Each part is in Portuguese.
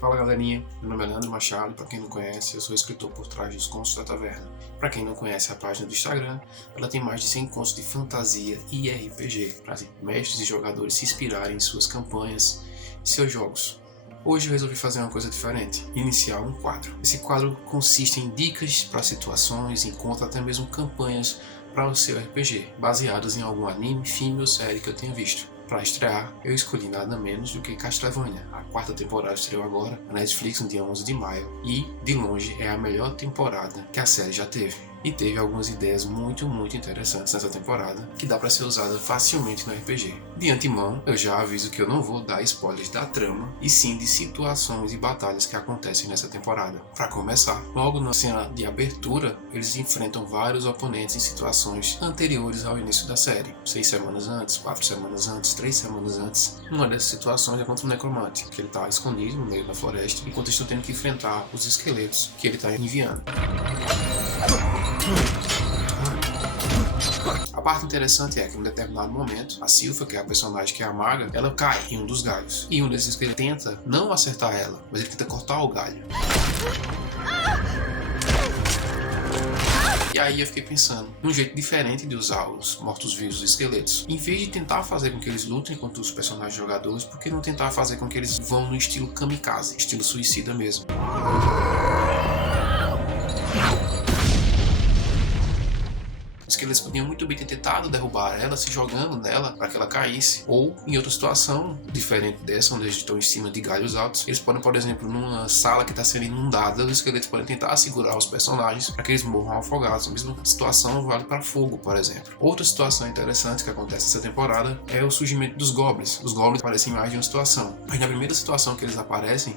Fala galerinha, meu nome é Leandro Machado e para quem não conhece, eu sou escritor por trás dos Contos da Taverna. Para quem não conhece a página do Instagram, ela tem mais de 100 contos de fantasia e RPG, para mestres e jogadores se inspirarem em suas campanhas e seus jogos. Hoje eu resolvi fazer uma coisa diferente, iniciar um quadro. Esse quadro consiste em dicas para situações, encontros, até mesmo campanhas para o seu RPG, baseadas em algum anime, filme ou série que eu tenha visto. Para estrear, eu escolhi nada menos do que Castlevania. A quarta temporada estreou agora na Netflix no dia 11 de maio e, de longe, é a melhor temporada que a série já teve. E teve algumas ideias muito interessantes nessa temporada que dá para ser usada facilmente no RPG. De antemão, eu já aviso que eu não vou dar spoilers da trama e sim de situações e batalhas que acontecem nessa temporada. Para começar, logo na cena de abertura, eles enfrentam vários oponentes em situações anteriores ao início da série. 6 semanas antes, 4 semanas antes, 3 semanas antes. Uma dessas situações é contra um necromante, que ele está escondido no meio da floresta enquanto estão tendo que enfrentar os esqueletos que ele está enviando. A parte interessante é que em um determinado momento, a Sylpha, que é a personagem que é a maga, ela cai em um dos galhos. E um desses que ele tenta não acertar ela, mas ele tenta cortar o galho. E aí eu fiquei pensando num jeito diferente de usar os mortos-vivos e esqueletos. Em vez de tentar fazer com que eles lutem contra os personagens jogadores, por que não tentar fazer com que eles vão no estilo kamikaze, estilo suicida mesmo? Eles podiam muito bem ter tentado derrubar ela, se jogando nela para que ela caísse, ou em outra situação diferente dessa, onde eles estão em cima de galhos altos, eles podem, por exemplo, numa sala que está sendo inundada, os esqueletos podem tentar segurar os personagens para que eles morram afogados. A mesma situação vale para fogo, por exemplo. Outra situação interessante que acontece nessa temporada é o surgimento dos goblins. Os goblins aparecem em mais de uma situação, mas na primeira situação que eles aparecem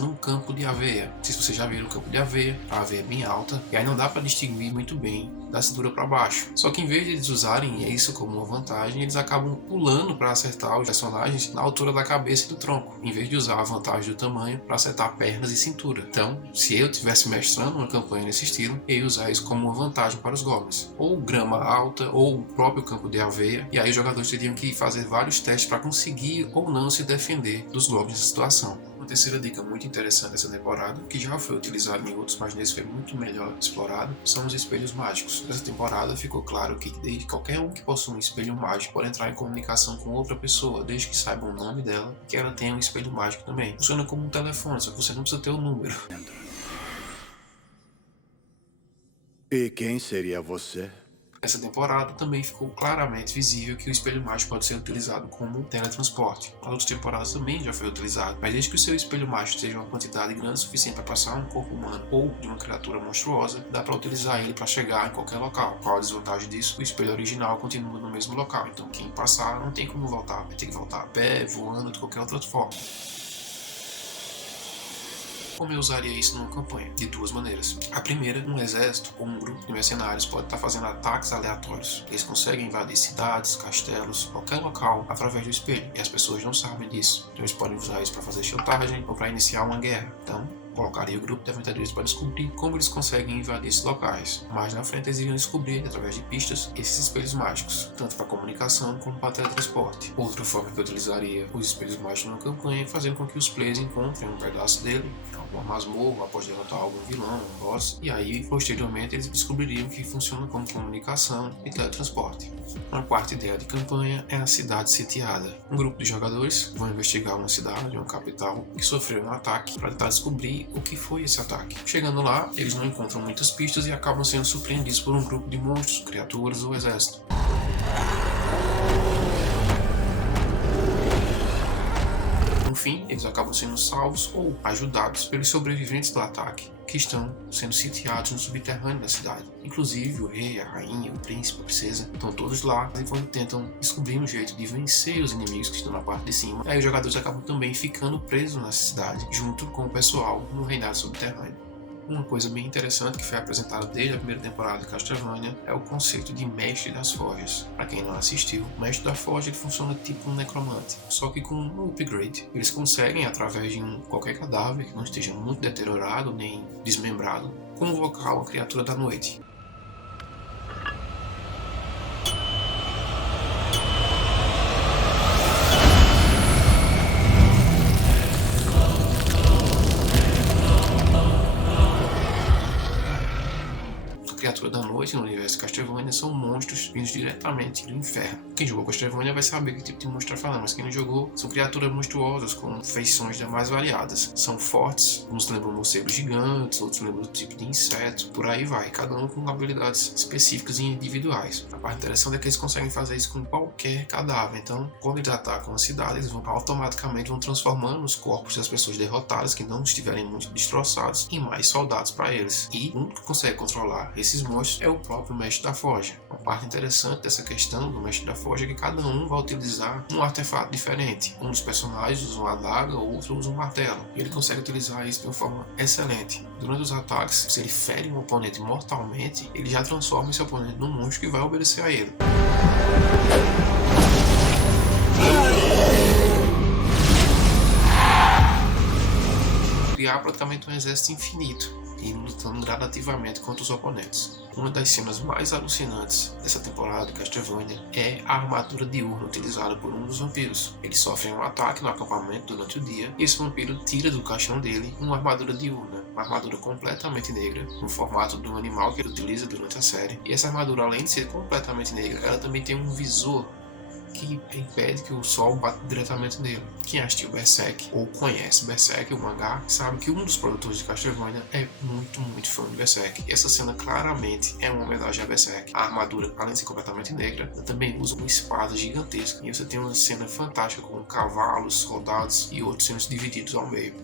num campo de aveia. Não sei se vocês já viram o campo de aveia, a aveia é bem alta, e aí não dá para distinguir muito bem da cintura para baixo. Só que em vez de eles usarem isso como uma vantagem, eles acabam pulando para acertar os personagens na altura da cabeça e do tronco, em vez de usar a vantagem do tamanho para acertar pernas e cintura. Então, se eu estivesse mestrando uma campanha nesse estilo, eu ia usar isso como uma vantagem para os goblins. Ou grama alta, ou o próprio campo de aveia, e aí os jogadores teriam que fazer vários testes para conseguir ou não se defender dos goblins da situação. Uma terceira dica muito interessante dessa temporada, que já foi utilizada em outros, mas nesse foi muito melhor explorado, são os espelhos mágicos. Nessa temporada ficou claro que desde qualquer um que possua um espelho mágico pode entrar em comunicação com outra pessoa, desde que saiba o nome dela e que ela tenha um espelho mágico também. Funciona como um telefone, só que você não precisa ter o número. E quem seria você? Nessa temporada também ficou claramente visível que o espelho mágico pode ser utilizado como teletransporte. Nas outras temporadas também já foi utilizado, mas desde que o seu espelho mágico seja uma quantidade grande o suficiente para passar um corpo humano ou de uma criatura monstruosa, dá para utilizar ele para chegar em qualquer local. Qual a desvantagem disso? O espelho original continua no mesmo local, então quem passar não tem como voltar, vai ter que voltar a pé, voando, de qualquer outra forma. Como eu usaria isso numa campanha? De duas maneiras. A primeira, um exército ou um grupo de mercenários pode estar fazendo ataques aleatórios. Eles conseguem invadir cidades, castelos, qualquer local através do espelho, e as pessoas não sabem disso. Então eles podem usar isso para fazer chantagem ou para iniciar uma guerra. Então, colocaria o grupo de aventureiros para descobrir como eles conseguem invadir esses locais. Mais na frente eles iriam descobrir, através de pistas, esses espelhos mágicos, tanto para comunicação como para teletransporte. Outra forma que eu utilizaria os espelhos mágicos numa campanha é fazer com que os players encontrem um pedaço dele, alguma masmorra, após derrotar algum vilão, um boss, e aí posteriormente eles descobririam que funciona como comunicação e teletransporte. Uma quarta ideia de campanha é a cidade sitiada. Um grupo de jogadores vão investigar uma cidade, uma capital, que sofreu um ataque para tentar descobrir o que foi esse ataque. Chegando lá, eles não encontram muitas pistas e acabam sendo surpreendidos por um grupo de monstros, criaturas ou exército. No fim, eles acabam sendo salvos ou ajudados pelos sobreviventes do ataque, que estão sendo sitiados no subterrâneo da cidade. Inclusive o rei, a rainha, o príncipe, a princesa, estão todos lá e tentam descobrir um jeito de vencer os inimigos que estão na parte de cima. Aí os jogadores acabam também ficando presos nessa cidade, junto com o pessoal no reinado subterrâneo. Uma coisa bem interessante que foi apresentada desde a primeira temporada de Castlevania é o conceito de Mestre das Forjas. Para quem não assistiu, o Mestre da Forja ele funciona tipo um necromante, só que com um upgrade. Eles conseguem, através de qualquer cadáver que não esteja muito deteriorado nem desmembrado, convocar uma criatura da noite. criatura da noite no universo de Castlevania são monstros vindos diretamente do inferno. Quem jogou Castlevania vai saber que tipo de monstro tá falando, mas quem não jogou, são criaturas monstruosas com feições das mais variadas. São fortes, uns lembram morcegos gigantes, outros lembram do tipo de inseto, por aí vai, cada um com habilidades específicas e individuais. A parte interessante é que eles conseguem fazer isso com qualquer cadáver, então quando eles atacam a cidade, eles automaticamente vão transformando os corpos das pessoas derrotadas, que não estiverem muito destroçados, em mais soldados para eles. E o único que consegue controlar esses monstros é o próprio Mestre da Forja. Uma parte interessante dessa questão do Mestre da Forja é que cada um vai utilizar um artefato diferente. Um dos personagens usa uma adaga, o outro usa um martelo. E ele consegue utilizar isso de uma forma excelente. Durante os ataques, se ele fere um oponente mortalmente, ele já transforma esse oponente num monstro que vai obedecer a ele. Criar praticamente um exército infinito e lutando gradativamente contra os oponentes. Uma das cenas mais alucinantes dessa temporada de Castlevania é a armadura diurna utilizada por um dos vampiros. Eles sofrem um ataque no acampamento durante o dia e esse vampiro tira do caixão dele uma armadura diurna, uma armadura completamente negra, no formato do animal que ele utiliza durante a série. E essa armadura, além de ser completamente negra, ela também tem um visor que impede que o sol bata diretamente nele. Quem assistiu Berserk ou conhece Berserk, o mangá, sabe que um dos produtores de Castlevania é muito fã de Berserk. E essa cena claramente é uma homenagem a Berserk. A armadura, além de ser completamente negra, também usa uma espada gigantesca. E você tem uma cena fantástica com cavalos, soldados e outros sendo divididos ao meio.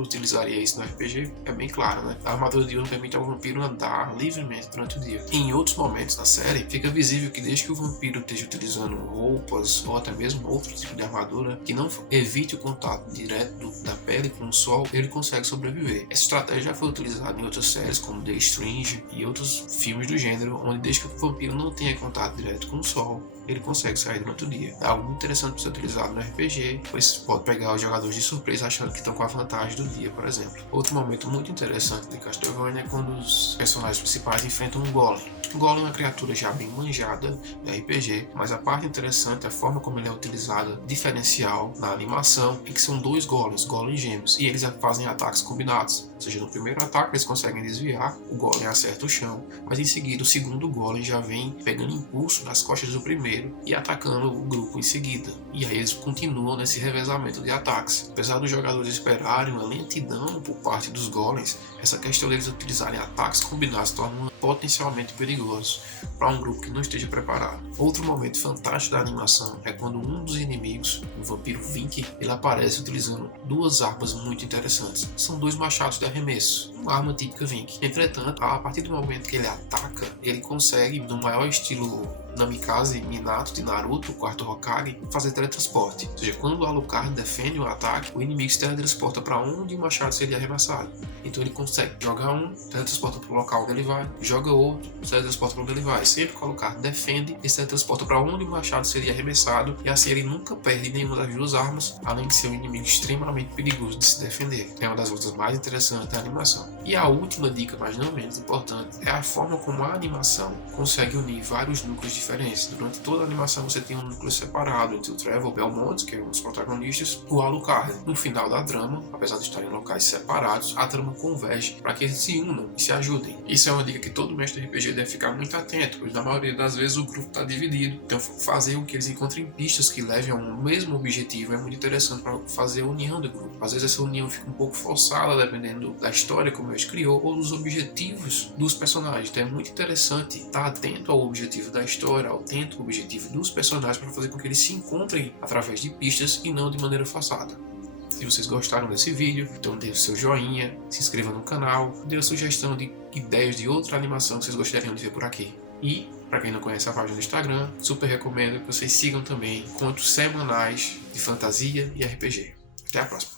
Utilizaria isso no RPG, é bem claro, né? A armadura diurna permite ao vampiro andar livremente durante o dia. Em outros momentos da série, fica visível que desde que o vampiro esteja utilizando roupas ou até mesmo outro tipo de armadura que não evite o contato direto da pele com o sol, ele consegue sobreviver. Essa estratégia já foi utilizada em outras séries como The Strange e outros filmes do gênero, onde desde que o vampiro não tenha contato direto com o sol, ele consegue sair durante o dia. É algo muito interessante para ser utilizado no RPG, pois pode pegar os jogadores de surpresa achando que estão com a vantagem do dia, por exemplo. Outro momento muito interessante de Castlevania é quando os personagens principais enfrentam um Golem. O Golem é uma criatura já bem manjada de RPG, mas a parte interessante é a forma como ele é utilizada diferencial na animação, em que são dois Golems gêmeos, e eles fazem ataques combinados. Ou seja, no primeiro ataque eles conseguem desviar, o Golem acerta o chão, mas em seguida o segundo Golem já vem pegando impulso nas costas do primeiro e atacando o grupo em seguida. E aí eles continuam nesse revezamento de ataques. Apesar dos jogadores esperarem uma lentidão por parte dos Golems, essa questão deles utilizarem ataques combinados torna potencialmente perigoso para um grupo que não esteja preparado. Outro momento fantástico da animação é quando um dos inimigos, o vampiro Vink, ele aparece utilizando duas armas muito interessantes. São dois machados de arremesso, uma arma típica Vink. Entretanto, a partir do momento que ele ataca, ele consegue, no maior estilo Namikaze Minato de Naruto, o quarto Hokage, fazer teletransporte. Ou seja, quando o Alucard defende um ataque, o inimigo se teletransporta para onde o machado seria arremessado. Então ele consegue jogar um, teletransporta para o local onde ele vai, joga outro, teletransporta para onde ele vai. Sempre que o Alucard defende, ele se teletransporta para onde o machado seria arremessado, e assim ele nunca perde nenhuma das duas armas, além de ser um inimigo extremamente perigoso de se defender. É uma das lutas mais interessantes da animação. E a última dica, mas não menos importante, é a forma como a animação consegue unir vários núcleos diferentes. Durante toda a animação você tem um núcleo separado entre o Trevor Belmont, que é um dos protagonistas, e o Alucard. No final da trama, apesar de estarem em locais separados, a trama converge para que eles se unam e se ajudem. Isso é uma dica que todo mestre de RPG deve ficar muito atento, pois na maioria das vezes o grupo está dividido. Então fazer com que eles encontrem pistas que levem ao mesmo objetivo é muito interessante para fazer a união do grupo. Às vezes essa união fica um pouco forçada dependendo da história como eles criou ou dos objetivos dos personagens. Então é muito interessante estar atento ao objetivo da história, atento ao objetivo dos personagens para fazer com que eles se encontrem através de pistas e não de maneira forçada. Se vocês gostaram desse vídeo, então dê o seu joinha, se inscreva no canal, dê a sugestão de ideias de outra animação que vocês gostariam de ver por aqui. E, para quem não conhece a página do Instagram, super recomendo que vocês sigam também contos semanais de fantasia e RPG. Até a próxima!